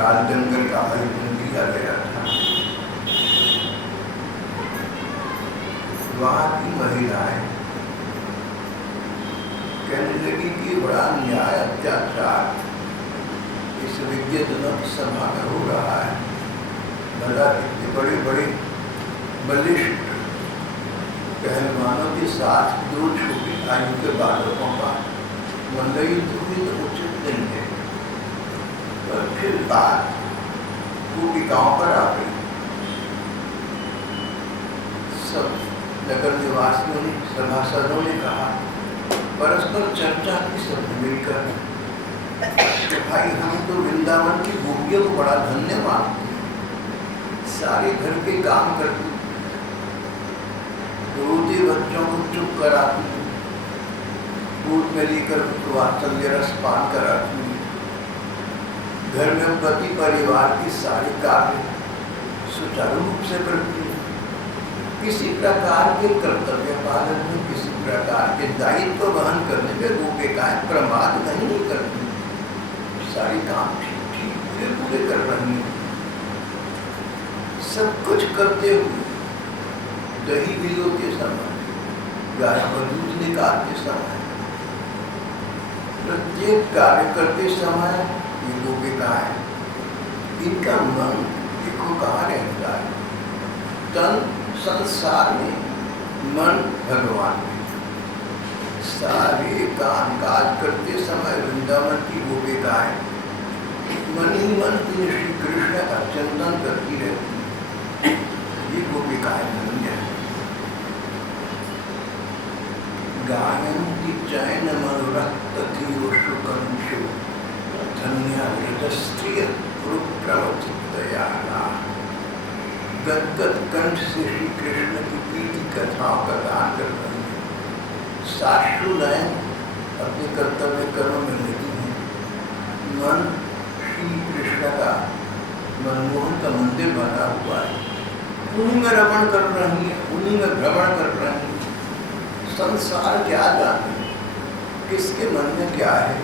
विशाल जंगल का आयोजन किया गया था। वहाँ की महिलाएं कहने लगी कि बड़ा अन्याय अत्याचार इस विद्याधनक सभा में हो रहा है। भला इतने बड़े बड़े बलिष्ठ पहलवानों के साथ दो छोटी आयु के बालकों का मल्लयुद्ध हुई तो उचित नहीं है। पर फिर बात भूमिकाओं पर आ गई। सब नगर निवासियों ने, सभासदों ने कहा, परस्पर चर्चा की सब मिलकर, तो भाई हम तो वृंदावन की गोपियों को बड़ा धन्य मानते हैं। सारे घर के काम करती, रोते बच्चों को चुप कराती, दूध में लेकर वात्सल्य रस पान कराती, घर में पति परिवार के सारे कार्य सुचारू रूप से करती है। किसी प्रकार के कर्तव्य पालन में, किसी प्रकार के दायित्व वहन करने में गोपिकाएं प्रमाद नहीं करती। सारे काम ठीक पूरे पूरे कर रही हैं। सब कुछ करते हुए दही भिगोते समय, गाय का दूध निकालते समय, प्रत्येक कार्य करते समय ये गोपिकाएं, इनका मन देखो कहाँ रहता है। तन संसार में, मन भगवान में। सारे काम काज करते समय वृंदावन की गोपिकाएं मन ही मन श्री कृष्ण का चिंतन करती रहती। ये गोपिकाएं धन्य है। गायन्ति चैन मनोरक्त शुकंशु धन्या व्रतस्त्रिय प्रवचितया। गदगद कंठ से श्री कृष्ण की प्रीति कथाओं का गान कर रही है। साश्रु नयन अपने कर्तव्य कर्म में लगी है। मन श्री कृष्ण का मनमोहन का मंदिर बना हुआ है, उन्हीं में रमण कर रही है, उन्हीं में भ्रमण कर रही है। संसार क्या जाने, किसके मन में क्या है,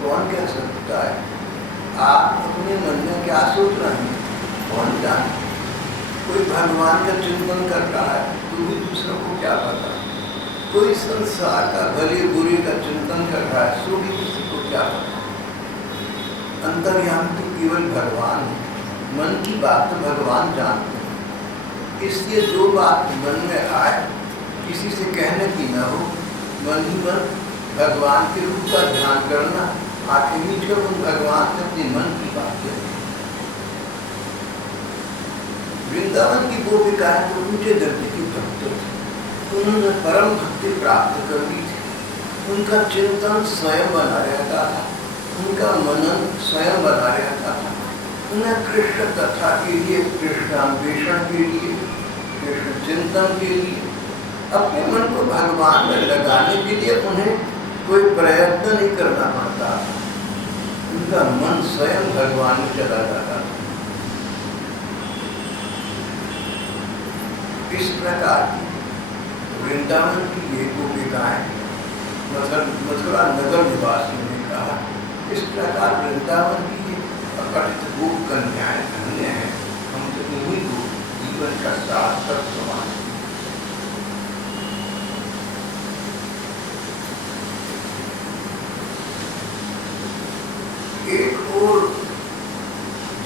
कौन कह सकता है। आप अपने मन में क्या सोच रहे हैं, कौन जाने। कोई भगवान का चिंतन कर रहा है तो भी दूसरों को क्या पता। कोई संसार का भले बुरे का चिंतन कर रहा है सो भी किसी को क्या पता। अंतर्यामी तो केवल भगवान है। मन की बात तो भगवान जानते हैं। इसलिए जो बात मन में आए किसी से कहने की न हो, मन ही मन भगवान के रूप का ध्यान करना, आंखें मीच कर उन भगवान से अपने मन की बात करें। वृंदावन की गोपिकाएं तो ऊंचे दर्जे की भक्त थी। उन्होंने परम भक्ति प्राप्त कर ली थी। उनका चिंतन स्वयं बना रहता था, उनका मनन स्वयं बना रहता था। उन्हें कृष्ण कथा के लिए, कृष्णान्वेषण के लिए, कृष्ण चिंतन के लिए, अपने मन को भगवान में लगाने के लिए उन्हें कोई प्रयत्न नहीं करना पड़ता। उनका मन स्वयं भगवान में चला जाता था। इस प्रकार की वृंदावन की ये गोपिकाएं मथुरा नगर निवासियों ने कहा, इस प्रकार वृंदावन की अपठित गोप कन्याएं धन्य हैं। हम तो इन्हीं को जीवन का सार्थक समान। एक और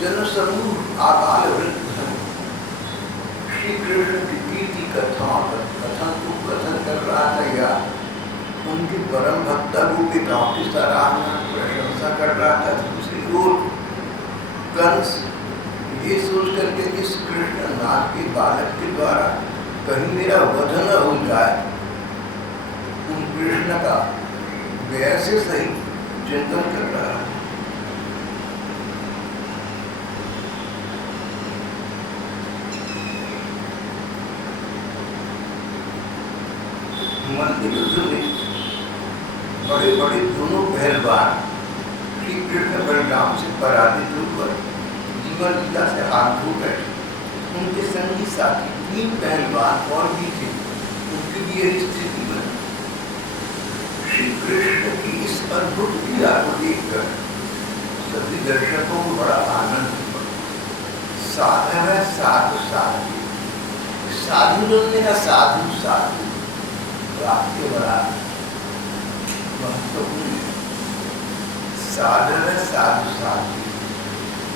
जनसमूह आबाल वृद्ध श्री कृष्ण की कीर्ति कथन कर रहा था या उनकी परम भक्ता गोपिकाओं की सराहना प्रशंसा कर रहा था। दूसरी ओर कंस ये सोच करके इस कृष्ण नाथ के बालक के द्वारा कहीं मेरा वध न हो जाए, उन कृष्ण का वैसे सही चिंतन कर रहा है। मंदिर में बड़े बड़े दोनों पहलवान श्री कृष्ण बलराम से पराजित होकर जीवन लीला से हाथ धो बैठे। उनके संगी साथी 3 पहलवान और भी थे, उनकी भी यही स्थिति बनी। श्री कृष्ण की इस अद्भुत लीला को देखकर सभी दर्शकों को बड़ा आनंद हुआ। साधन है साधु साधु, साधु बोलने का साधु साधु वाक्य बड़ा महत्वपूर्ण। साधन है साधु साधु,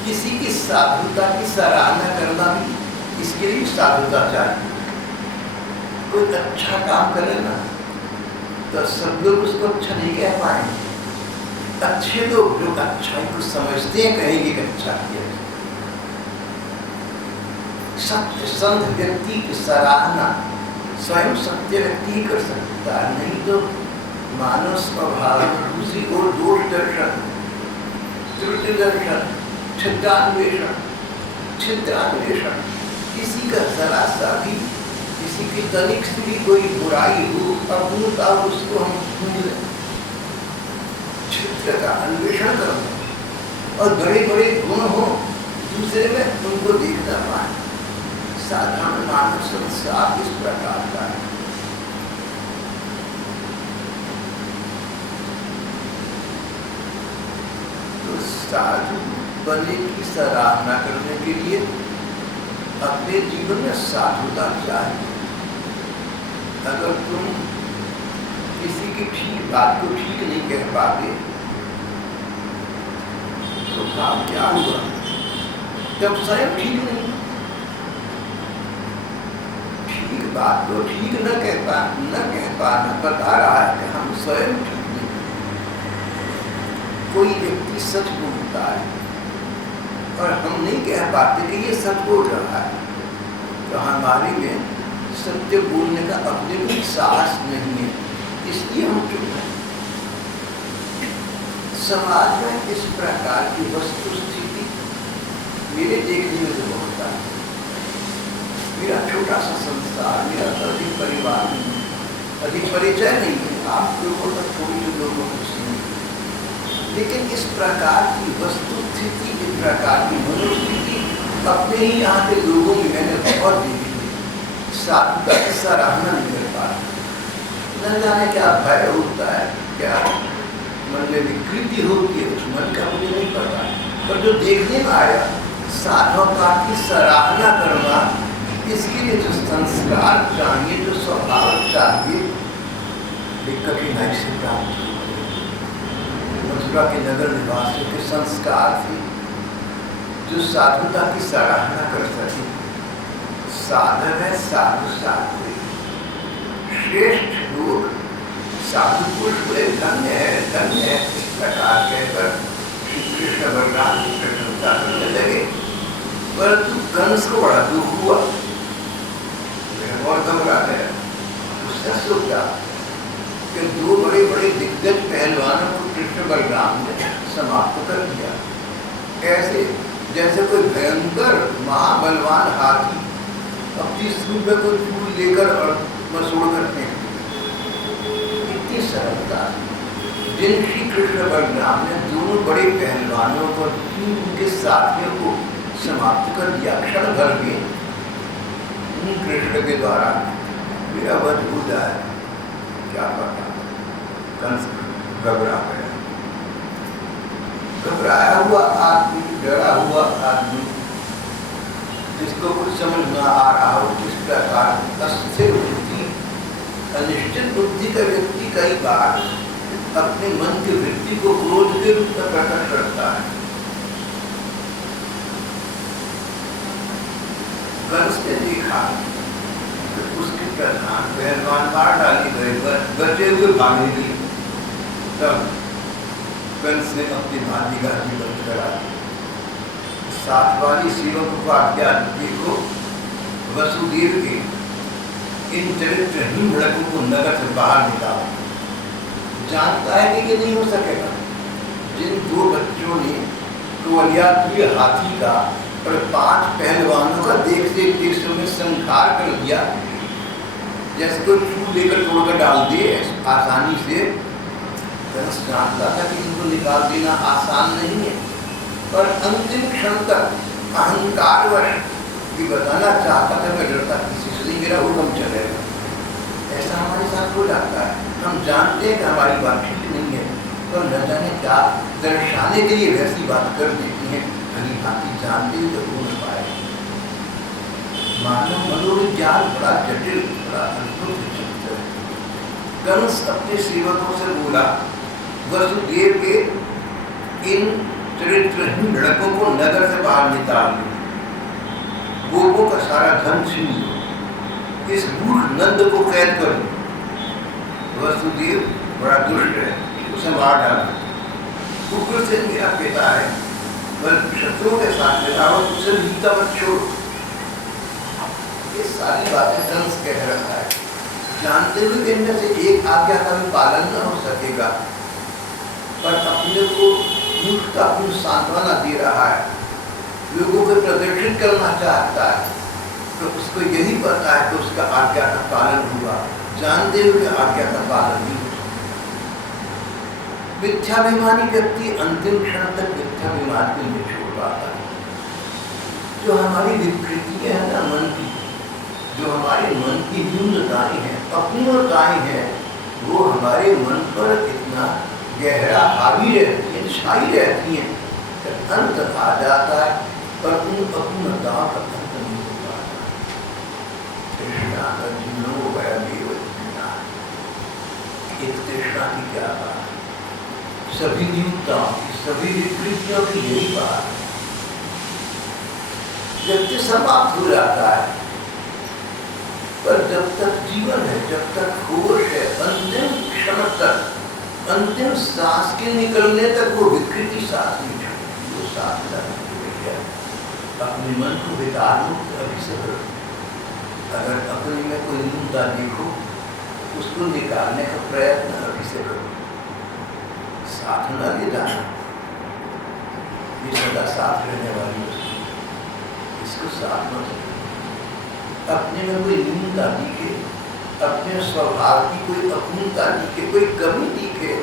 किसी की साधुता की सराहना करना भी इसके लिए साधुता चाहिए। कोई अच्छा काम करे ना तो सब लोग उसको अच्छा नहीं कह पाएंगे। अच्छे लोग जो अच्छाई को समझते हैं कहेंगे कि अच्छा किया। सत्य संत व्यक्ति की सराहना स्वयं सत्य व्यक्ति ही कर सकता है, नहीं तो मानव स्वभाव दूसरी ओर दोष दर्शन, त्रुटि दर्शन, छिद्रान्वेषण, किसी का जरा सा भी, किसी की तनिक से भी कोई बुराई हो अपूर्णता उसको हम ढूंढ छिद्र का अन्वेषण करना और बड़े बड़े गुण हो दूसरे में उनको देखना पाए। साधारण मानव संसार इस प्रकार का है। तो साधु बने की सराहना करने के लिए अपने जीवन में साधुता चाहिए। अगर तुम किसी की ठीक बात को ठीक नहीं कह पाते तो काम क्या हुआ? जब स्वयं ठीक नहीं, ठीक बात को ठीक न कह पाना बता रहा है कि हम स्वयं ठीक नहीं। कोई व्यक्ति सच बोलता है और हम नहीं कह पाते कि ये सच बोल रहा है, तो हमारे में सत्य बोलने का अपने भी साहस नहीं है, इसलिए हम चुप हैं। समाज में इस प्रकार की वस्तु स्थिति मेरे देखने में जो होता है, मेरा छोटा सा संसार, मेरा तो अधिक परिवार नहीं, अधिक परिचय नहीं है, आप लोगों तक थोड़ी जो लोगों को सुनिए, लेकिन इस प्रकार की वस्तु स्थिति, इस प्रकार की मनोस्थिति अपने ही यहाँ के लोगों में मैंने बहुत देखी। साधुता की सराहना नहीं कर पा रहा, न जाने क्या भय होता है, क्या मन में विकृति होती है, उस मन का मुझे नहीं पता। पर जो देखने में आया साधुता की सराहना करना, इसके लिए जो संस्कार चाहिए, जो स्वभाव चाहिए, एक कठिनाई से प्राप्त हुए। मथुरा के नगर निवासियों के संस्कार थे जो साधुता की सराहना कर सके। साधन है साधु साधु, श्रेष्ठ लोग साधु पुरुष बड़े धन्य है, इस प्रकार कहकर श्री कृष्ण भगवान की प्रशंसा करने लगे। परंतु कंस को बड़ा दुख हुआ और घबरा गया। उसने सोचा कि दो बड़े बड़े दिग्गज पहलवानों को कृष्ण बलराम ने समाप्त कर दिया। ऐसे जैसे कोई भयंकर महाबलवान हाथी अपनी सूंड में कोई फूल लेकर और मसूड़ कर फेंक दिया। इतनी सरलता जिन श्री कृष्ण बलराम ने दोनों बड़े पहलवानों को, उनके साथियों को समाप्त कर दिया क्षण भर में, कृष्ण के द्वारा मेरा वध हो जाए, क्या पता। कंस घबरा गया। घबराया हुआ आदमी, डरा हुआ आदमी, जिसको कुछ समझ न आ रहा हो, जिस प्रकार अस्थिर बुद्धि, अनिश्चित बुद्धि का व्यक्ति कई बार अपने मन की वृत्ति को क्रोध के रूप में प्रकट करता है। कंस ने देखा कि उसके प्रधान पहलवान मार डाले गए, बचे हुए भागे गए। तब कंस ने अपनी भाती गाती बंद करा दी। साथ वाली सेवक को आज्ञा, देखो वसुदेव के इन चरित्रहीन लड़कों को नगर से बाहर निकालो। जानता है कि ये नहीं हो सकेगा। जिन दो बच्चों ने टोलियाप्रिय हाथी का और 5 पहलवानों का देखते समय संहार कर दिया, जैसे कोई फूल लेकर तोड़कर डाल दिए आसानी से। कंस जानता था कि इनको निकाल देना आसान नहीं है, पर अंतिम क्षण तक अहंकारवश भी बताना चाहता था, मैं डरता किसी से नहीं, मेरा हुक्म चलेगा। ऐसा हमारे साथ हो जाता है। हम जानते हैं कि हमारी बात ठीक नहीं है, पर न जाने क्या दर्शाने के लिए वैसी बात कर देती हैं, भली भांति जानते हुए हो न पाए। मानव मनोविज्ञान बड़ा जटिल, बड़ा अद्भुत चित्र है। कंस अपने सेवकों से बोला, वसुदेव के इन चरित्रहीन लड़कों को नगर से बाहर निकाल दो, गोपों का सारा धन छीन लो, इस मूर्ख नंद को कैद कर दो। वसुदेव बड़ा दुष्ट है, उसे मार डालो। कुकुर से मेरा पिता है, वह शत्रुओं के साथ मिलाओ, उसे जीता मत छोड़ो। ये सारी बातें कंस कह रहा है, जानते हुए कि इनमें से एक आज्ञा का भी पालन न हो सकेगा, पर अपने को मूर्खतापूर्ण सांत्वना दे रहा है, लोगों को प्रदर्शित करना चाहता है, तो उसको यही पता है कि उसका आज्ञा का पालन हुआ, जानते हुए आज्ञा का पालन नहीं हुआ। मिथ्याभिमानी व्यक्ति अंतिम क्षण तक मिथ्याभिमान को नहीं छोड़ पाता। जो हमारी विकृतियां हैं ना मन की, जो हमारे मन की न्यूनताएं हैं, अपूर्णताएं हैं, वो हमारे मन पर इतना गहरा हावी रहती है, छाई रहती है कि अंत आ जाता है, पर उन अपूर्णताओं का अंत नहीं हो पाता। तृष्णा का जीवनो बड़ा देव तृष्णा, एक तृष्णा की क्या बात, सभी न्यूनताओं की, सभी विकृतियों की यही बात है। व्यक्ति समाप्त हो जाता है, पर जब तक जीवन है, जब तक होश है, अंतिम क्षण तक, अंतिम सांस के निकलने तक वो विकृति साथ नहीं छोड़ती, वो साथ रहती है। अपने मन को विकार मुक्त अभी से करो। अगर अपने में कोई न्यूनता देखो, उसको निकालने का प्रयत्न अभी से करो। साथ न ले जाना, ये सदा साथ रहने वाली वस्तु, इसको साथ न दो। अपने में कोई न्यूनता दिखे, अपने स्वभाव की कोई अपूर्णता दिखे, कोई कमी दिखे,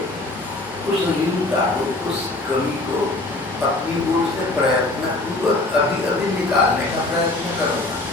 उस न्यूनता को, उस कमी को अपनी ओर से प्रयत्न पूर्वक अभी अभी निकालने का प्रयत्न करूँगा।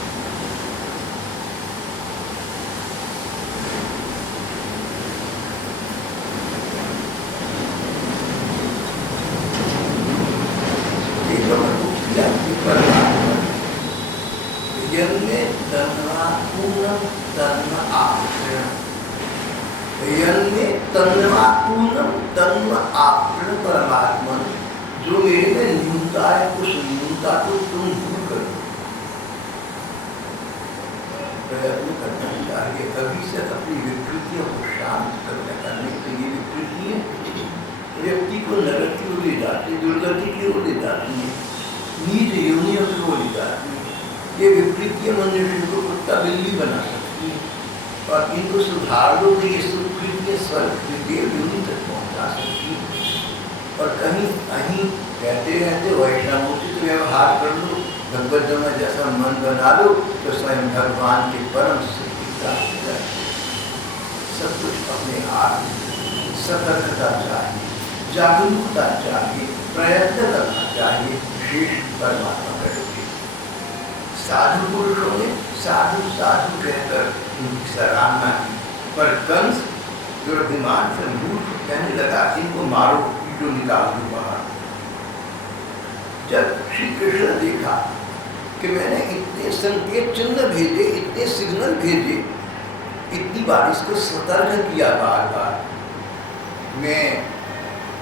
परमात्मा, जो मेरे में न्यूनता है, उस न्यूनता को तुम दूर करो। प्रयत्न करना चाहिए अभी से अपनी विकृतियों को शांत करने के लिए। विकृतियां व्यक्ति को नरक की ओर ले जाती, दुर्गति की ओर ले जाती है, नीच योनियों की ओर ले जाती है। ये विकृतियां मनुष्य को कुत्ता बिल्ली बना सकती है, और इनको सुधार दो तो ये सुकृतियां स्वर्ग की देव योनि तक पहुंचा सकती है। और कहीं कहीं कहते रहते वैष्णवोचित व्यवहार कर लो, भगवत में जैसा मन बना लो, तो स्वयं भगवान के परम सुखी प्राप्त कर। सब कुछ अपने आप सतर्कता चाहिए, जागरूकता चाहिए, प्रयत्न करना चाहिए, शेष परमात्मा करेंगे। साधु पुरुषों ने साधु साधु कहकर उनकी सराहना की, पर कंस दुर्भिमान से मूर्ख कहने लगा, इनको मारो, जो निकाल दो बाहर। जब श्री कृष्ण ने देखा कि मैंने इतने संकेत चिन्ह भेजे, इतने सिग्नल भेजे, इतनी बार इसको सतर्क किया, बार बार, मैं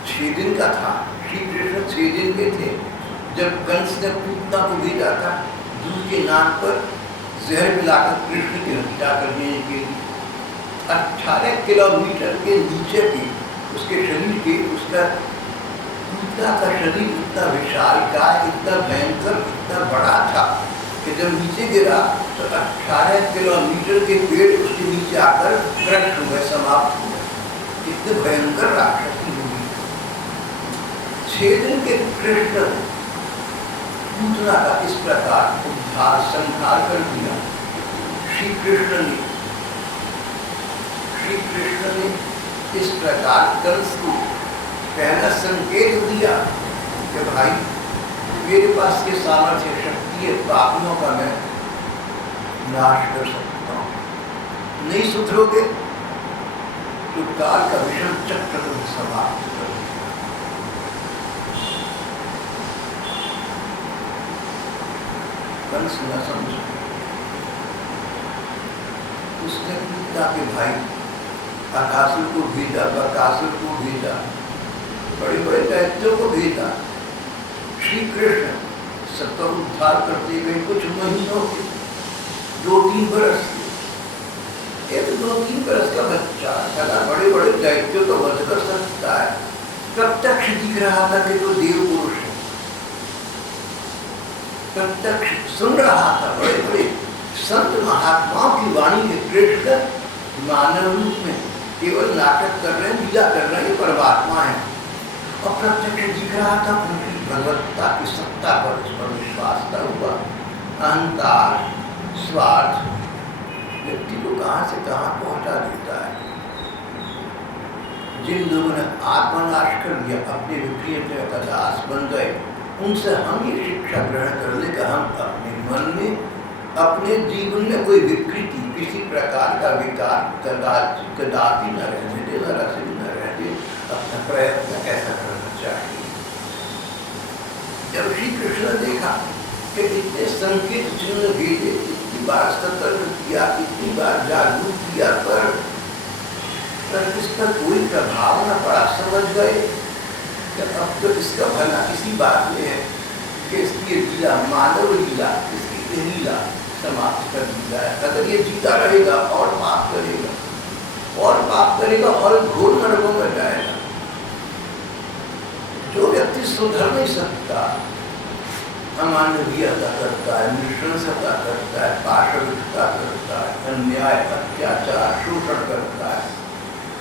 6 दिन का था, श्री कृष्ण 6 दिन के थे, जब कंस ने पूतना को भेजा था दूध के नाम पर जहर मिलाकर कृष्ण की हत्या करने के लिए। 18 किलोमीटर के नीचे भी उसके शरीर के, उसका पूतना का शरीर इतना विशालकाय, इतना भयंकर, इतना बड़ा था कि जब नीचे गिरा तो 18 किलोमीटर के पेड़ उसके नीचे आकर क्रश हुए, समाप्त हुए। इतने भयंकर राक्षसी हुई। 6 दिन के कृष्ण पूतना का इस प्रकार उद्धार संहार कर दिया। श्री कृष्ण ने इस प्रकार कंस को पहला संकेत दिया कि भाई मेरे पास ये सामर्थ्य शक्ति है, पापियों का मैं नाश कर सकता हूँ। नहीं सुधरोगे तो काल का विषम चक्र तुम समाप्त करोगे। कंस न समझा। उसने पिता के भाई अकासुर को भेजा, बकासुर को भेजा, बड़े बड़े दैत्यों को भेजा। श्री कृष्ण सबका उद्धार करते गए कुछ महीनों के, 2-3 बरस के। एक 2-3 बरस का बच्चा सदा बड़े बड़े दैत्यों को वध कर सकता है। प्रत्यक्ष दिख रहा था कि वो देव पुरुष है, प्रत्यक्ष सुन रहा था बड़े बड़े संत महात्माओं की वाणी के। कृष्ण मानव रूप में केवल नाटक कर रहे हैं, लीला कर रहे हैं, परमात्मा है। और प्रत्यक्ष दिख रहा था उनकी भगवत्ता की सत्ता पर, उस पर विश्वास न हुआ। अहंकार, स्वार्थ व्यक्ति को कहां से कहां पहुंचा देता है। जिन लोगों ने आत्मनाश कर दिया, अपने विक्रिय का दास बन गए, उनसे हम ये शिक्षा ग्रहण कर ले कि हम अपने मन में, अपने जीवन में कोई विकृति, किसी प्रकार का विकार कदापि न रहने दे, जरा से भी न रहने। अपना प्रयत्न ऐसा करना चाहिए। जब श्री कृष्ण ने देखा कि इतने संकेत चिन्ह भेजे, इतनी बार सतर्क किया, इतनी बार जागरूक किया, पर इस पर कोई प्रभाव न पड़ा, समझ गए कि अब तो इसका भला इसी बात में है कि इसकी लीला, मानव लीला, इसकी लीला समाप्त कर दी जाए। अगर ये जीता रहेगा और पाप करेगा और पाप करेगा और घोर नरकों में जाएगा। जो व्यक्ति सुधर नहीं सकता, अमानवीयता करता है, नृशंसता करता है, पाशविकता करता है, अन्याय, अत्याचार, शोषण करता है,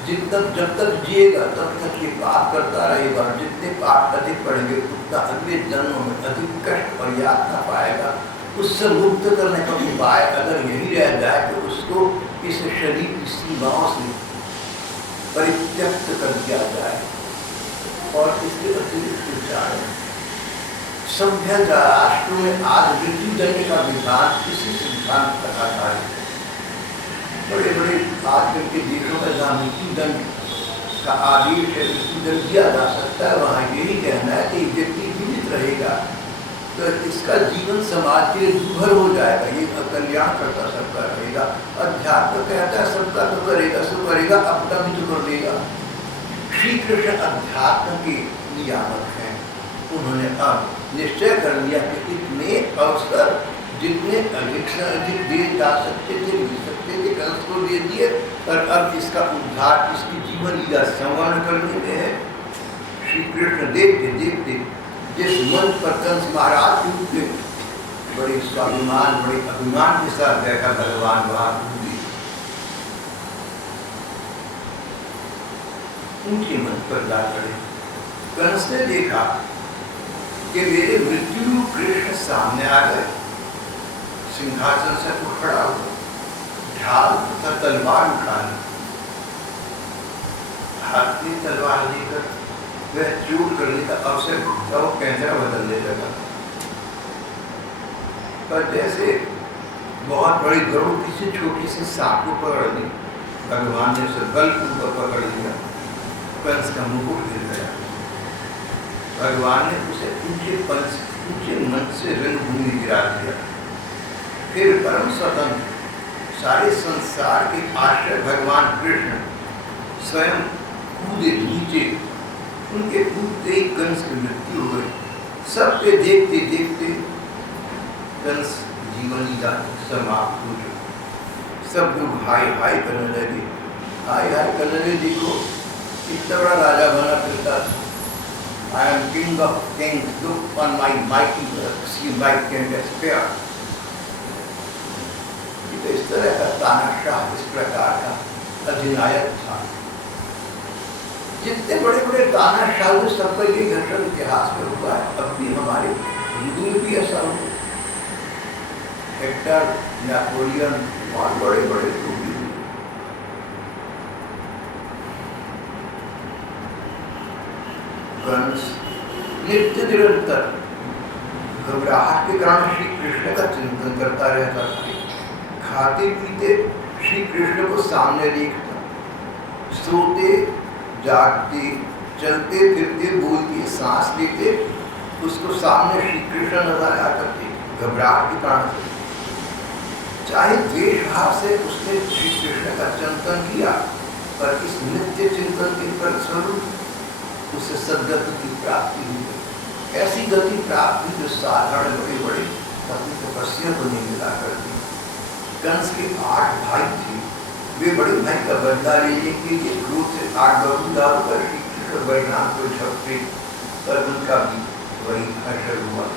जब तक जिएगा तब तक ये पाप करता रहेगा। जितने पाप अधिक बढ़ेंगे उतना अगले जन्मों में अधिक कष्ट और यातना पाएगा। उससे मुक्त करने का उपाय अगर यही रह जाए तो उसको इस शरीर की सीमाओं से परित्यक्त कर दिया जाए और इसके अतिरिक्त विचार। सभ्य राष्ट्रों में आज मृत्युदंड का विधान इसी सिद्धांत का आधार है। बड़े बड़े आजकल के देशों में जहाँ मृत्युदंड का आदेश है, मृत्युदंड दिया जा सकता है, वहाँ यही कहना है कि व्यक्ति जीवित रहेगा तो इसका जीवन समाज के लिए दुर्भर हो जाएगा, ये कल्याण करता सबका रहेगा। अध्यात्म कहता है सबका तो करेगा, सो करेगा, अपना भी तो कर देगा। श्री कृष्ण अध्यात्म के नियामक हैं। उन्होंने अब निश्चय कर लिया कि इतने अवसर जितने अधिक से अधिक दिए जा सकते थे, मिल सकते थे, कंस को दे दिए, पर अब इसका उद्धार, इसकी जीवन लीला संवर्ण करने में है। श्री कृष्ण देखते देखते जिस मंच पर कंस महाराज उठे, बड़े स्वाभिमान, बड़े अभिमान के साथ देखा भगवान वहां उठे। उनके मंच पर जा खड़े। कंस ने देखा कि मेरे मृत्यु कृष्ण सामने आ गए, सिंहासन से उठ खड़ा हुआ, ढाल तथा तलवार उठा ली। हाथ में तलवार लेकर वह चूर करने का अवसर ढूंढता, वो कैंसर बदलने लगा। पर जैसे बहुत बड़ी गरुड़ किसी छोटी सी सांप को पकड़ ली, भगवान ने उसे बलपूर्वक पकड़ लिया, कंस का मुकुट गिर गया। भगवान ने उसे ऊंचे मंच से रणभूमि गिरा दिया। फिर परम स्वतंत्र सारे संसार के आश्रय भगवान कृष्ण स्वयं कूदे नीचे। उनके कूदते ही कंस की मृत्यु हो गई। सबके देखते देखते कंस जीवन लीला समाप्त हो गई। सब लोग हाय हाय करने लगे, हाय हाय करने लगे, देखो इतना बड़ा राजा बना फिरता, I am king of kings, look on my mighty works, see my can spare. इस तरह का तानाशाह, इस प्रकार का अधिनायक था। जितने बड़े बड़े तानाशाह हुए सबका ये घटना इतिहास में हुआ है। अब भी हमारे हिंदू में भी ऐसा हुआ। हेक्टर, नेपोलियन, बहुत बड़े बड़े लोग भी हुए। कंस नित्य निरंतर घबराहट के कारण श्री कृष्ण का चिंतन करता रहता था। खाते पीते श्री कृष्ण को सामने देखता, सोते जागते, चलते फिरते, बोलते, सांस लेते, उसको सामने श्री कृष्ण नजर आया करते। घबराहट के कारण से, चाहे द्वेष भाव से उसने श्री कृष्ण का चिंतन किया, पर इस नित्य चिंतन के फलस्वरूप उसे सद्गति की प्राप्ति हुई। ऐसी गति प्राप्त हुई जो साधारण बड़े बड़े पति तपस्या को नहीं मिला करती। कंस के 8 भाई थे, वे बड़े भाई का बदला लेने के लिए क्रोध से 8 बबूदार कर श्री कृष्ण बलराम को झपटे, पर उनका भी वही हर्षण हुआ।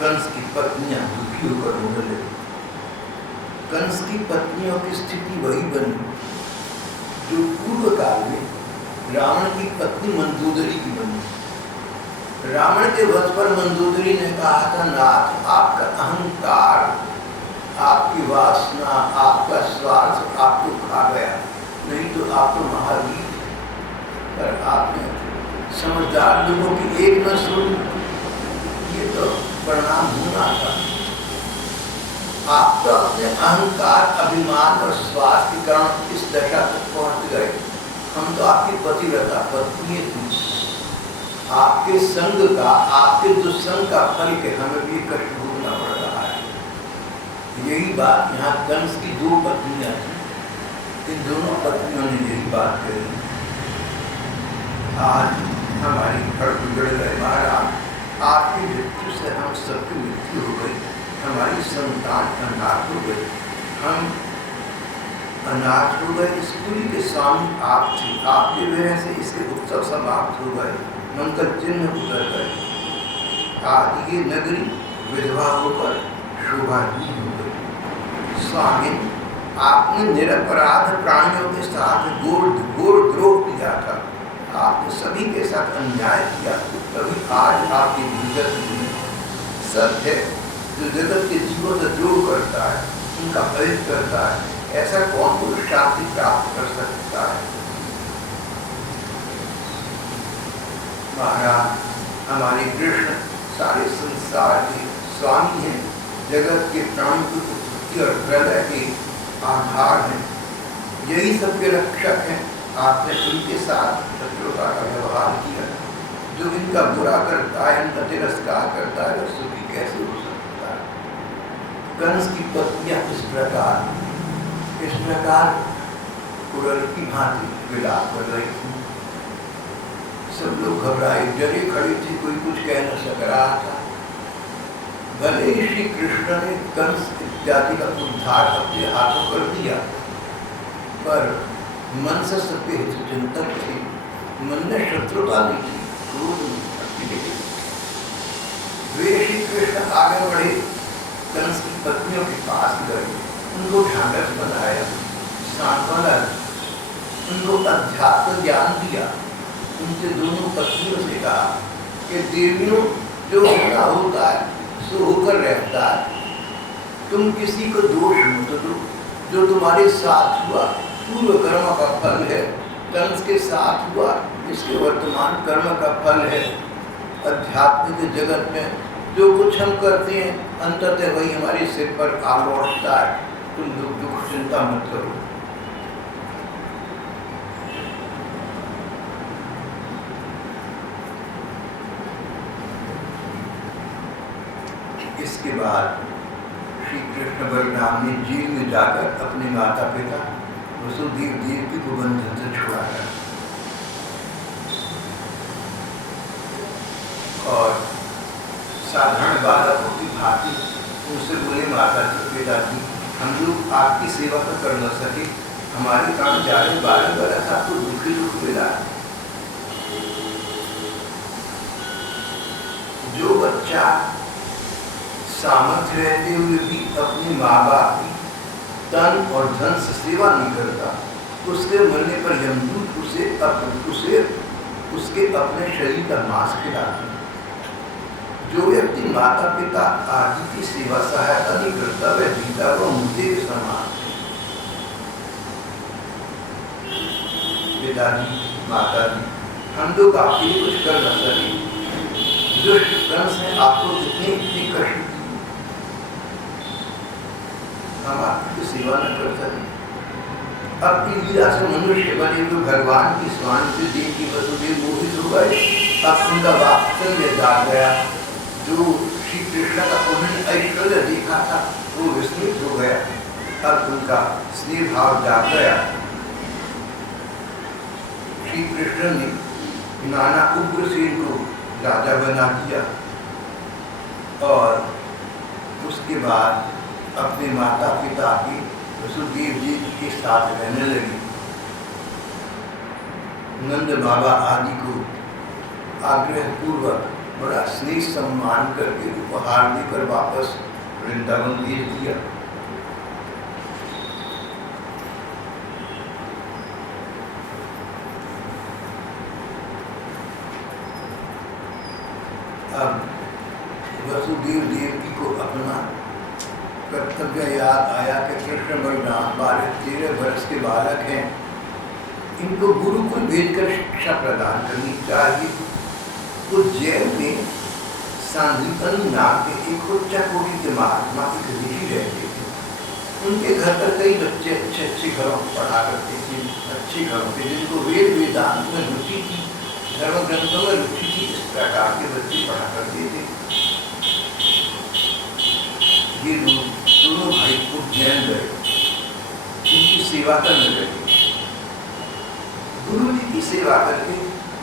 कंस की पत्नियां दुखी होकर रोने लगी। कंस की पत्नियों की स्थिति वही बनी जो पूर्व काल में रावण की पत्नी मंदोदरी की बनी। रावण के वध पर मंदोदरी ने कहा था, नाथ आपका अहंकार, आपकी वासना, आपका स्वार्थ आपको खा गया, नहीं तो आप तो महावीर। पर आपने समझदार लोगों की एक न सुन, ये तो परिणाम होना था। आप तो अपने अहंकार, अभिमान और स्वार्थ के कारण इस दशा तक पहुंच गए। हम तो आपकी पतिव्रता पत्नी थी। आपके संग का, आपके दुस्संग का फल के हमें भी कष्ट भोगना पड़ रहा है। यही बात यहाँ कंस की 2 पत्नियां थी, इन दोनों पत्नियों ने यही बात कही। आज हमारी घर बिगड़ गए महाराज, आपकी मृत्यु से हम सबकी मृत्यु हो गई, हमारी संतान अनाथ हो गई, हम अनाथ हो गए। इस पूरी के स्वामी आप थे, आपकी वजह से इसके उत्सव समाप्त हो गए, मंगल चिन्ह उतर गए। आज ये नगरी विधवा होकर शोभाहीन हो गई। स्वामी, आपने निरपराध प्राणियों के साथ घोर द्रोह किया था, आपने सभी के साथ अन्याय किया, तभी आज आपकी विजय हुई। सत्य जो जगत के जीवों से द्रोह करता है, उनका परीत करता है, ऐसा कौन पुरुष शांति प्राप्त कर सकता है। महाराज, हमारे कृष्ण सारे संसार के स्वामी हैं, जगत के प्राणी की उत्पत्ति और प्रलय के आधार हैं, यही सबके रक्षक हैं। आपने उनके साथ शत्रुता का व्यवहार किया। जो इनका बुरा करता है, इनका तिरस्कार करता है, वह सुखी कैसे हो सकता है। कंस की पत्नियां इस प्रकार कुरल की भांति विलाप कर रही थी। सब लोग घबराए, डरे खड़ी थी, कोई कुछ कह न सक रहा था। भले ही श्री कृष्ण ने कंस इत्यादि का उद्धार अपने हाथों कर दिया, पर मन से सबके चिंतन थे, मन में शत्रुता नहीं थी, क्रोध नहीं थी। वे श्री कृष्ण आगे बढ़े, कंस की पत्नियों के पास गए, उनको ढांढस बनाया, सांत्वना, उनको अध्यात्म ज्ञान दिया। उनसे दोनों पत्नियों से कहा कि देवियों, जो होना होता है सो होकर रहता है, तुम किसी को दोष मत दो। जो तुम्हारे साथ हुआ पूर्व कर्म का फल है, कंस के साथ हुआ इसके वर्तमान कर्म का फल है। अध्यात्म के जगत में जो कुछ हम करते हैं, अंततः वही हमारे सिर पर आ लौटता है। तुम दुख चिंता मत करो। इसके बाद श्री कृष्ण बलराम ने जेल में जाकर अपने माता पिता वसुदेव देवकी को बंधन से छुड़ाया और साधारण बालकों की भांति उनसे बोले, माता जी, पिताजी, हम लोग आपकी सेवा तो कर न सके, हमारे काम जा रहे 12 बरस आपको दुखी दुख मिला। जो बच्चा सामर्थ्य रहते हुए भी अपने माँ बाप की तन और धन से सेवा नहीं करता, उसके मरने पर यमदूत उसे उसके अपने शरीर का मांस खिलाते। जो व्यक्ति माता पिता आदि की सेवा सहायता नहीं करता, वह जीता हुआ मुर्दे के समान। पिताजी, माताजी, हम लोग आपके लिए कुछ कर न सके। दुष्ट कंस ने आपको इतनी कष्ट दी, हम आपकी सेवा न कर सके। अब की लीला से मनुष्य बने हुए भगवान की स्वामी से देव की वसुदेव मोहित हो गए। अब उनका वात्सल्य जाग गया। जो श्री कृष्ण का उन्होंने ऐश्वर्य देखा था वो विस्मित हो गया। अब उनका स्नेह भाव जाग गया। श्री कृष्ण ने नाना उग्रसेन को राजा बना दिया और उसके बाद अपने माता पिता के वसुदेव जी के साथ रहने लगी। नंद बाबा आदि को आग्रह पूर्वक बड़ा स्नेह सम्मान करके उपहार देकर वापस वृंदावन भेज दिया। अब वसुदेव देवकी को अपना कर्तव्य याद आया कि कृष्ण बलराम 12-13 वर्ष के बालक हैं, इनको गुरुकुल भेजकर शिक्षा प्रदान करनी चाहिए। तो जैन में सांदीपनी नाम के एक उच्च कोटि के महात्मा एक ऋषि रहते थे। उनके घर पर कई बच्चे अच्छे घरों में पढ़ा करते थे, अच्छे घरों के जिनको वेद वेदांत में रुचि थी, धर्म ग्रंथों में रुचि थी, इस प्रकार के बच्चे पढ़ा करते थे। ये दोनों भाई उज्जैन गए, उनकी सेवा करने लगे। गुरु जी की सेवा करके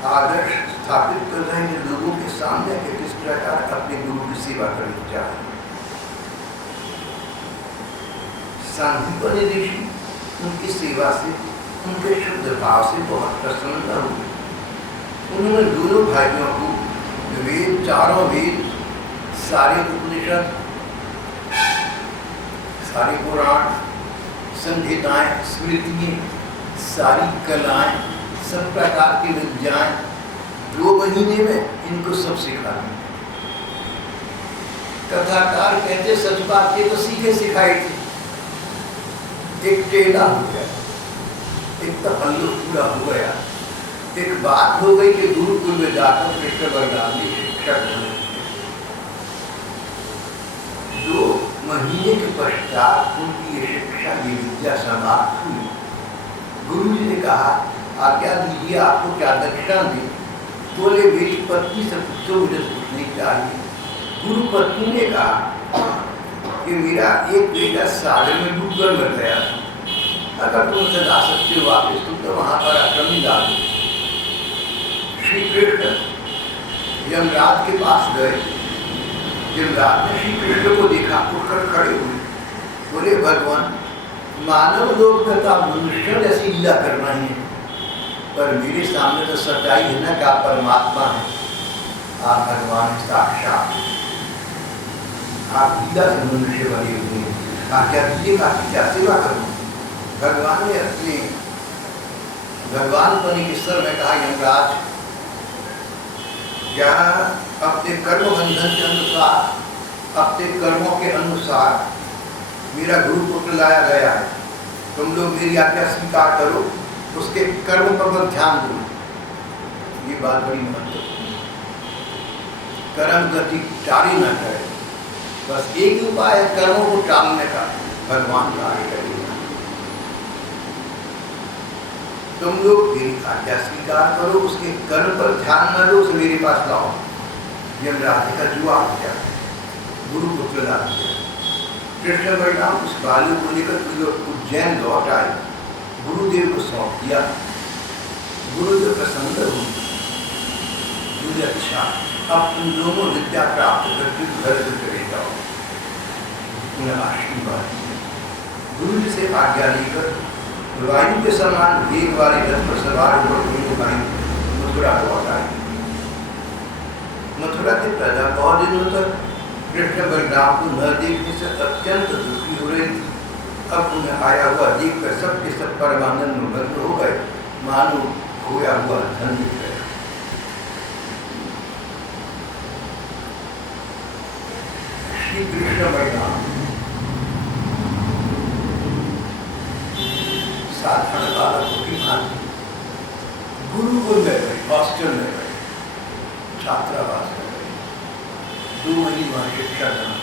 आदर्श स्थापित कर रहे हैं लोगों के सामने कि किस प्रकार अपने गुरु की सेवा करनी चाहिए। सांदीपनी ऋषि उनकी सेवा से, उनके शुद्ध भाव से बहुत प्रसन्न हुए। उन्होंने दोनों भाइयों को वेद, चारों वेद, सारे उपनिषद, सारे पुराण, संहिताएं, स्मृतियाँ, सारी कलाएं, सब प्रकार की विद्याएं 2 महीने में इनको सब सिखा दी। कथाकार कहते सच बात ये तो सीखे सिखाई थी। एक टेढ़ा हो गया, एक तहल्लुक पूरा हो गया। एक बात हो गई कि गुरुकुल में जाकर कृष्ण बलराम की शिक्षा करनी। 2 महीने के पश्चात उनकी ये शिक्षा, ये विद्या समाप्त हुई। गुरु जी ने कहा आज्ञा दीजिए आपको क्या दक्षिणा दें। बोले मेरी पत्नी से पूछो, मुझे पूछनी चाहिए। गुरु पत्नी ने कहा कि मेरा एक बेटा सागर में डूबकर मर गया, अगर तुम सजा सकते हो वापिस तुम तो वहां पर आश्रम ही डाल। श्री कृष्ण यमराज के पास गए। यमराज ने श्री कृष्ण को देखा, उठकर खड़े हुए, बोले भगवान मानव लोग तथा मनुष्य जैसी लीला करना ही है, पर मेरे सामने तो सच्चाई है ना कि आप परमात्मा हैं, आप भगवान साक्षात, आप लीला से मनुष्य बने हुए हैं, आप क्या दीजिए, आपकी क्या सेवा करूँ। भगवान ने अपने भगवान बने के स्तर में कहा यमराज क्या अपने कर्म बंधन के अनुसार, अपने कर्मों के अनुसार मेरा गुरु पुत्र लाया गया है, तुम लोग मेरी आज्ञा स्वीकार करो, उसके कर्म पर ध्यान दो। ये बात बड़ी महत्वपूर्ण है। कर्म गति टाली न करे, बस एक ही उपाय है कर्मों को टालने का, भगवान कार्य करेगा। तुम लोग मेरी आज्ञा स्वीकार करो, उसके कर्म पर ध्यान न दो, उसे मेरे पास लाओ। यमराज का जवाब दिया, गुरु पुत्र ला दिया। कृष्ण बलराम उस बालू को लेकर उज्जैन लौट आए, गुरुदेव को सौंप दिया। गुरुदेव प्रसन्न हुए, मुझे अच्छा अब तुम दोनों विद्या प्राप्त करके घर से चले जाओ। उन्हें आशीर्वाद दिया। गुरु जी से आज्ञा लेकर वायु के समान वेग वाले रथ पर सवार होकर मथुरा लौट आए। मथुरा के प्रजा बहुत दिनों तक कृष्ण बलराम को न देखने से अत्यंत दुखी हो रही थी। अब उन्हें आया हुआ देखकर सबके सब परमानंद में मग्न हो गए, मानो खोया हुआ धन दिख गया। श्री कृष्ण बलराम साधारण बालकों की भांति गुरुकुल में गए, हॉस्टल में गए, छात्रावास में गए, 2 महीने वहां शिक्षा करना।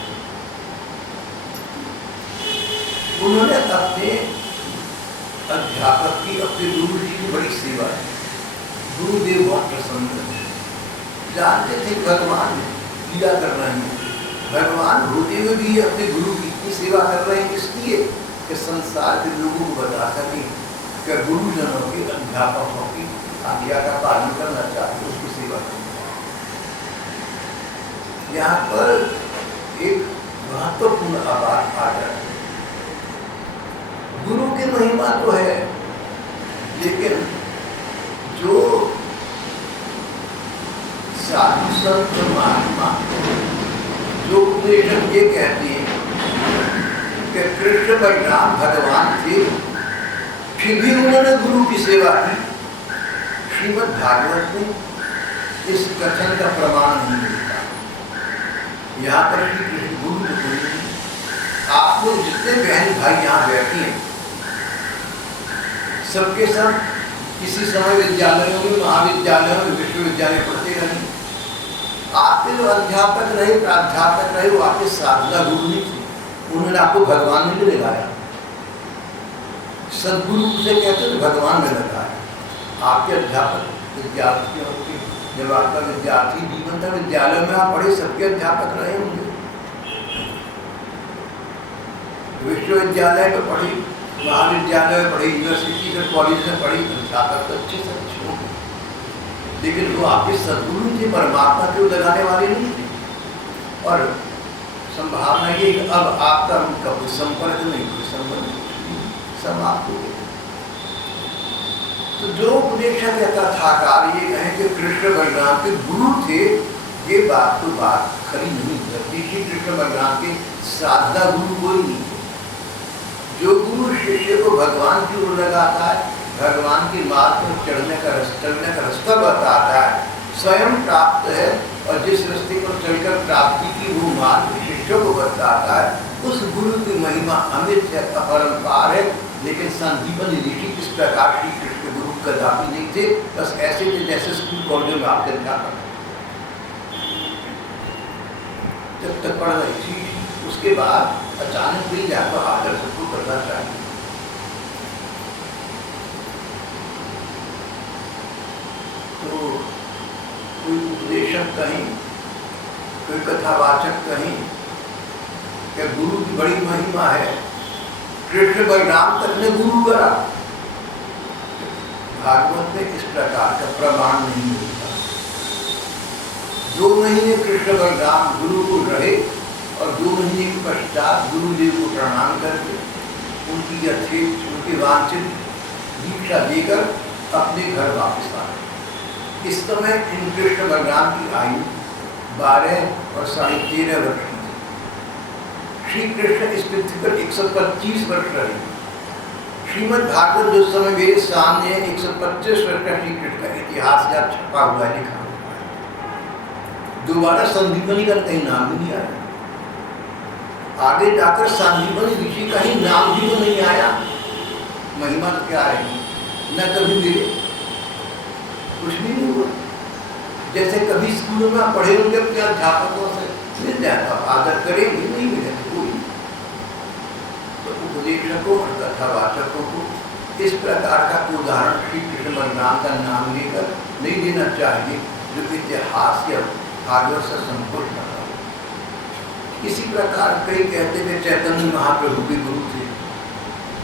उन्होंने अपने अध्यापक की, अपने गुरु जी की बड़ी सेवा की। गुरुदेव बहुत प्रसन्न थे, जानते थे भगवान लीला कर रहे हैं, भगवान होते हुए भी अपने गुरु की इतनी सेवा कर रहे हैं, इसलिए कि संसार के लोगों को बता सके कि गुरुजनों की, अध्यापकों की आज्ञा का पालन करना चाहिए, उसकी सेवा करनी चाहिए। यहाँ पर एक महत्वपूर्ण बात आ जाती है। गुरु की महिमा तो है, लेकिन जो साधु संत महात्मा जो उपनिषद ये कहती है कि कृष्ण बलराम भगवान थे, फिर भी उन्होंने गुरु की सेवा की, श्रीमद् भागवत में इस कथन का प्रमाण नहीं मिलता। यहाँ पर श्री कृष्ण गुरु तो कोई नहीं। आप लोग जितने बहन भाई यहाँ बैठे हैं, सबके सब किसी समय विद्यालयों में, महाविद्यालयों में, विश्वविद्यालय पढ़ते रहे। आपके जो अध्यापक रहे, प्राध्यापक रहे, वो आपके साधना गुरु नहीं थे, उन्होंने आपको भगवान में लगाया। सदगुरु से कहते तो भगवान में लगाया। आपके अध्यापक विद्यार्थियों के, जब आपका विद्यार्थी जीवन था, विद्यालय में आप पढ़े, सबके अध्यापक रहे होंगे। विश्वविद्यालय में पढ़े, महाविद्यालय में पढ़े, यूनिवर्सिटी में, कॉलेज में पढ़े, अध्यापक तो अच्छे से अच्छे होंगे, लेकिन वो आपके सदगुरु थे, परमात्मा के लगाने वाले नहीं थे। और संभावना ये कि अब आपका उनका कोई संपर्क नहीं, कोई संबंध नहीं, समाप्त हो गया। तो जो उपदेशक या कथाकार ये कहें कि कृष्ण बलराम के गुरु थे, ये बात तो बात खरी नहीं करती। कृष्ण बलराम के साधना गुरु कोई नहीं थे। जो गुरु शिष्य को भगवान की ओर लगाता है, भगवान के मार्ग पर चलने का रास्ता बताता है, स्वयं प्राप्त है, और जिस रास्ते पर चलकर प्राप्ति की वो मार्ग शिष्यों को बताता है, उस गुरु की महिमा अमित है, अपरंपार है। लेकिन संदीपन ऋषि इस प्रकार श्री कृष्ण गुरु कदापि नहीं थे, बस ऐसे थे जैसे स्कूल कॉलेजों में आपके अध्यापक जब तक पढ़ रही थी, उसके बाद अचानक भी जाकर आदर सबको करना चाहिए। तो कोई उपदेशक कहीं, कोई कथावाचक कहीं कि गुरु की बड़ी महिमा है, कृष्ण बलराम तक ने गुरु करा, भागवत में इस प्रकार का प्रमाण नहीं मिलता। 2 महीने कृष्ण बलराम गुरु को रहे और 2 महीने के पश्चात गुरुदेव को प्रणाम करके उनकी यथेच, उनकी वांछित दीक्षा देकर अपने घर वापस आ गए। इस समय इन कृष्ण बलराम की आयु 12 और 13.5 वर्ष की थी। श्री कृष्ण इस पृथ्वी पर 125 वर्ष रहे। श्रीमद् भागवत जो समय मेरे सामने 125 वर्ष का श्री कृष्ण का इतिहास या छपा हुआ है, लिखा हुआ है। दोबारा संदीपनी का कहीं नाम भी नहीं आया। आगे जाकर संदीपनी ऋषि का ही नाम भी तो नहीं आया। महिमा तो क्या है, न कभी मिले, कुछ भी नहीं हुआ। जैसे कभी स्कूलों में आप पढ़े होंगे अपने अध्यापकों से, मिल जाता, आदर करेंगे, नहीं मिले कोई। तो उपदेशकों और कथावाचकों को इस प्रकार का उदाहरण श्री कृष्ण बलराम का नाम लेकर नहीं देना चाहिए, जो इतिहास या भागवत से संतुष्ट न हो। इसी प्रकार कई कहते हैं चैतन्य महाप्रभु के गुरु थे।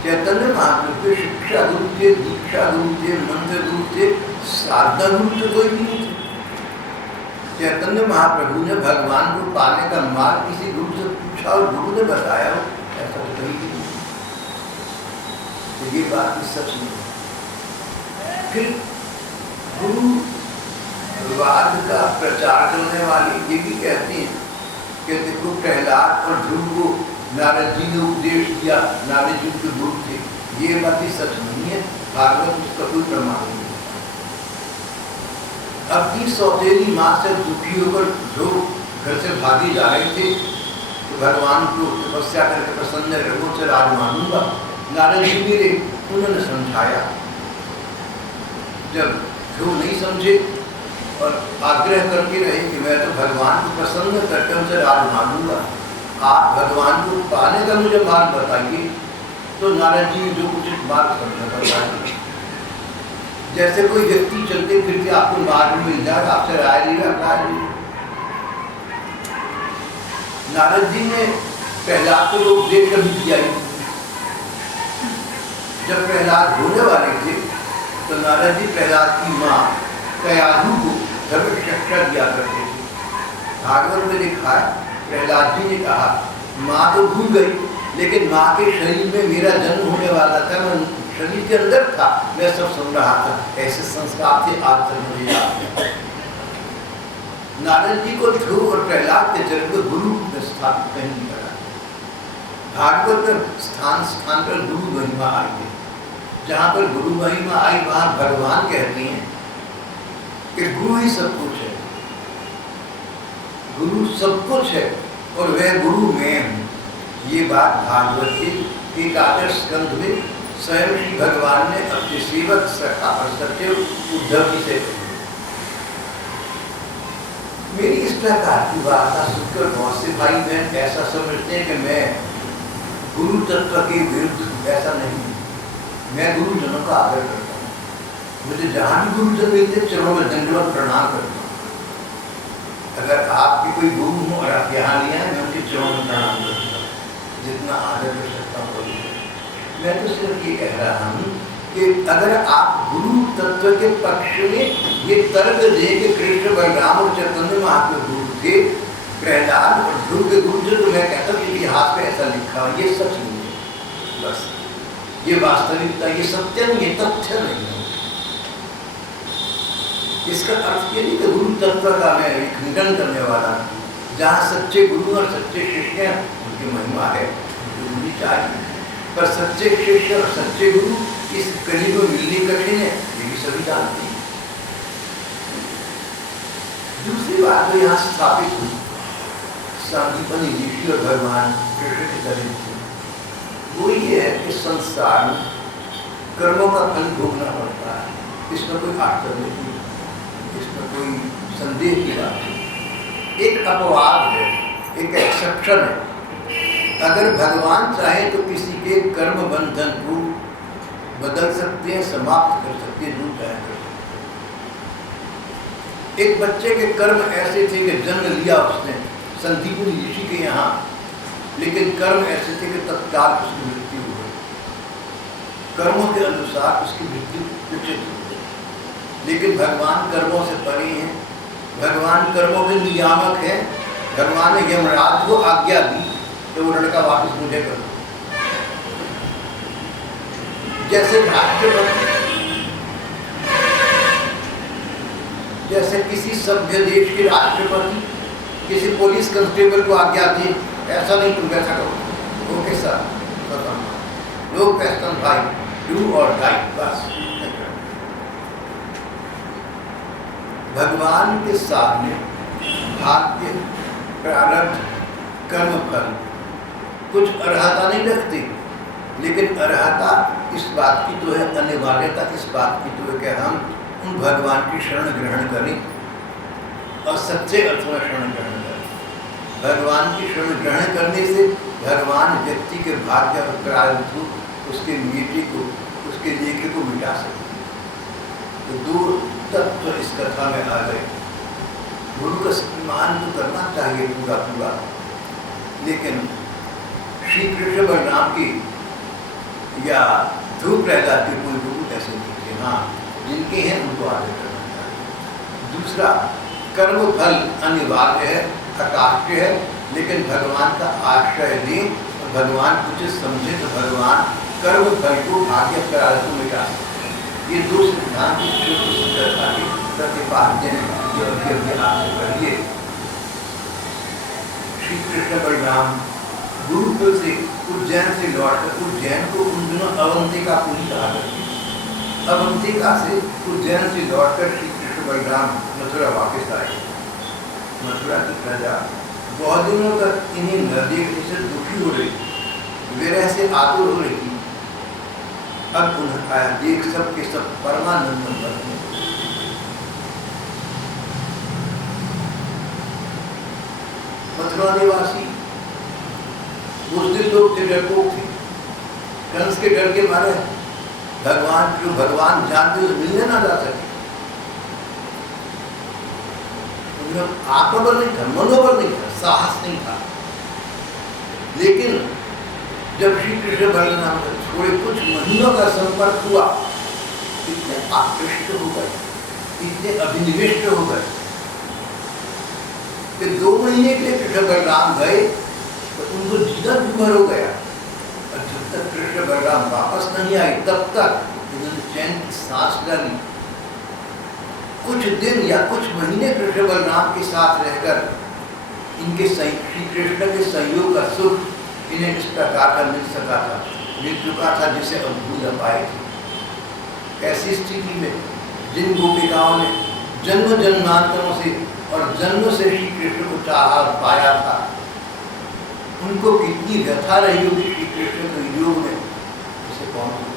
चैतन्य महाप्रभु के शिक्षा गुरु थे, दीक्षा गुरु थे, मंत्र गुरु थे, साधना गुरु तो कोई भी नहीं थे। चैतन्य महाप्रभु ने भगवान को पाने का मार्ग किसी गुरु से पूछा और गुरु ने बताया, ऐसा तो कहीं भी नहीं। तो ये बात भी सच नहीं है। फिर गुरुवाद का प्रचार करने वाले ये भी कहते हैं कि देखो प्रहलाद और ध्रुव को नारद जी ने उपदेश दिया, नारद जी के गुरु थे। ये बात भी सच नहीं है, भागवत उसका कोई प्रमाण नहीं है। अपनी सौतेली माँ से दुखी होकर जो घर से भागी जा रहे थे, तो भगवान को तपस्या करके प्रसन्न रघु से राज मानूंगा। नारद जी मेरे, उन्होंने समझाया। जब जो नहीं समझे और आग्रह करके रहे कि मैं तो भगवान को प्रसन्न करके उनसे राज मानूंगा, आप भगवान को पाने का मुझे मार्ग बताइए। तो नारद जी जो उचित मार्ग समझा बताइए। जैसे कोई व्यक्ति चलते फिरते आपको मार्ग मिल जाएगा, आपसे राय लेगा, नारद जी ने प्रहलाद को लोग देख कर भी किया। जब प्रहलाद होने वाले थे तो नारद जी प्रहलाद की माँ कयाधु को धर्म शिक्षा दिया करते थे। भागवत में लिखा है, प्रहलाद जी ने कहा, माँ तो भूल गई, लेकिन माँ के शरीर में मेरा जन्म होने वाला था, मैं शरीर के अंदर था, मैं सब सुन रहा था। ऐसे संस्कार थे, आज तक मुझे याद है। नारद जी को ध्रुव और प्रहलाद के जन्म को गुरु में स्थापित कहीं नहीं करा। भागवत में स्थान स्थान पर गुरु महिमा आई है। जहाँ पर गुरु महिमा आई वहाँ भगवान कहते हैं कि गुरु ही सब कुछ है, गुरु सब कुछ है और वह गुरु मैं हूँ। ये बात भागवत के एकादश स्कंध में स्वयं श्री भगवान ने अपने सेवक सखा और सचिव उद्धव जी से कही। मेरी इस प्रकार की वार्ता सुनकर बहुत से भाई बहन ऐसा समझते हैं कि मैं गुरु तत्व के विरुद्ध। ऐसा नहीं, मैं गुरुजनों का आदर करता हूँ। मुझे जहाँ भी गुरुजन मिलते चरणों में दंडवत प्रणाम करता हूँ। अगर आपके कोई गुरु हो और आप यहाँ लिया है, मैं उनके चरणों में प्रणाम करता हूँ, जितना आदर कर सकता हूँ। मैं तो सिर्फ ये कह रहा हूँ कि अगर आप गुरु तत्व के पक्ष में ये तर्क दे कि कृष्ण बलराम और चैतन्य महाप्रभु गुरु थे, प्रहलाद और ध्रुव के गुरु थे, तो मैं कहता हूँ इतिहास में ऐसा लिखा है, ये सच नहीं है। बस ये वास्तविकता, ये सत्य नहीं, ये तथ्य नहीं है। इसका अर्थ ये नहीं कि गुरु तत्व का मैं खंडन करने वाला। जहाँ सच्चे गुरु और सच्चे शिष्य हैं, उनकी महिमा है, उनकी चाहिए। पर सच्चे शिष्य और सच्चे गुरु इस कली को मिलने कठिन है, ये भी सभी जानते हैं। दूसरी बात तो यहाँ स्थापित हुई, सांदीपनि ऋषि और भगवान कृष्ण की तरह थी। वो ये है कि संसार में कर्मों का फल भोगना पड़ता है। इसमें कोई आश्चर्य नहीं, इसमें कोई संदेह की बात नहीं। एक अपवाद है, एक एक्सेप्शन है। अगर भगवान चाहे तो किसी के कर्म बंधन को बदल सकते हैं, समाप्त कर सकते हैं, दूर चाहे कर सकते। एक बच्चे के कर्म ऐसे थे कि जन्म लिया उसने संदीपनि ऋषि के यहाँ, लेकिन कर्म ऐसे थे कि तत्काल उसकी मृत्यु हो गई। कर्मों के अनुसार उसकी मृत्यु उचित हो गई। लेकिन भगवान कर्मों से परे हैं, भगवान कर्मों के नियामक हैं। भगवान ने यमराज को आज्ञा दी तो वो लड़का वापस मुझे कर दो। जैसे राष्ट्रपति, जैसे किसी सभ्य देश के राष्ट्रपति किसी पुलिस कांस्टेबल को आज्ञा दी, ऐसा नहीं तुम वैसा करो, ओके सर, नो क्वेश्चन भाई, डू और डाई, बस। भगवान के सामने भाग्य, प्रारब्ध, कर्म फल कुछ अर्हता नहीं रखती, लेकिन अर्हता इस बात की तो है, अनिवार्यता इस बात की तो है कि हम उन भगवान की शरण ग्रहण करें और सच्चे अर्थ में शरण ग्रहण करें। भगवान की शरण ग्रहण करने से भगवान व्यक्ति के भाग्य और प्रारब्ध को, उसके मीटे को, उसके लेखे को मिटा सकते। तो दो तत्व इस कथा में आ गए। गुरु का सम्मान तो करना चाहिए पूरा पूरा, लेकिन श्री कृष्ण बलराम की या ध्रुव प्रहलाद के कोई गुरु ऐसे नहीं थे। हाँ, जिनके हैं उनको आगे करना चाहिए। दूसरा, कर्म फल अनिवार्य है, अकाट्य है, लेकिन भगवान का आश्रय लें और भगवान कुछ समझे तो भगवान कर्म फल को भाग्य प्रारब्ध को मिटा सकते हैं। ये दो सिद्धांत प्रतिपाद्य हैं जो अभी आपसे पढ़िए। श्री कृष्ण बलराम गुरुकुल से उज्जैन से लौटकर, उज्जैन को उन दिनों अवंतिका पुरी कहा करती है। अवंतिका से उज्जैन से लौटकर श्री कृष्ण बलराम मथुरा वापस आए। मथुरा की प्रजा बहुत दिनों तक इन्हें न देखने से दुखी हो रही, विरह से आतुर हो रही थी। अब उन्हें आया देख सब के सब परमानंद बने। मथुरा निवासी मुस्लिम लोग थे, डरपोक थे, कंस के डर के मारे भगवान जो भगवान जानते हुए मिलने ना जा सके। उनमें आत्मबल नहीं था, मनोबल नहीं था, साहस नहीं था। लेकिन जब श्री कृष्ण बलराम से थोड़े कुछ महीनों का संपर्क हुआ, इतने आकृष्ट हो गए, इतने अभिनिविष्ट हो गए कि 2 महीने के लिए कृष्ण बलराम गए तो उनको जीना दुभर हो गया। और जब तक कृष्ण बलराम वापस नहीं आए तब तक उन्होंने चैन की सांस डाली। कुछ दिन या कुछ महीने कृष्ण बलराम के साथ रहकर इनके श्री कृष्ण के संयोग का सुख इन्हें इस प्रकार का मिल सका था, मिल चुका था जिसे अब भूल पाए थे। ऐसी स्थिति में जिन गोपिकाओं ने जन्म जन्मांतरों से और जन्म से श्री कृष्ण को चाहा पाया था, उनको कितनी व्यथा रही होगी श्री कृष्ण के योग में, उसे कौन जानता।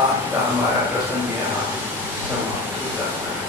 आज का हमारा प्रसंग यहाँ समाप्त होता है।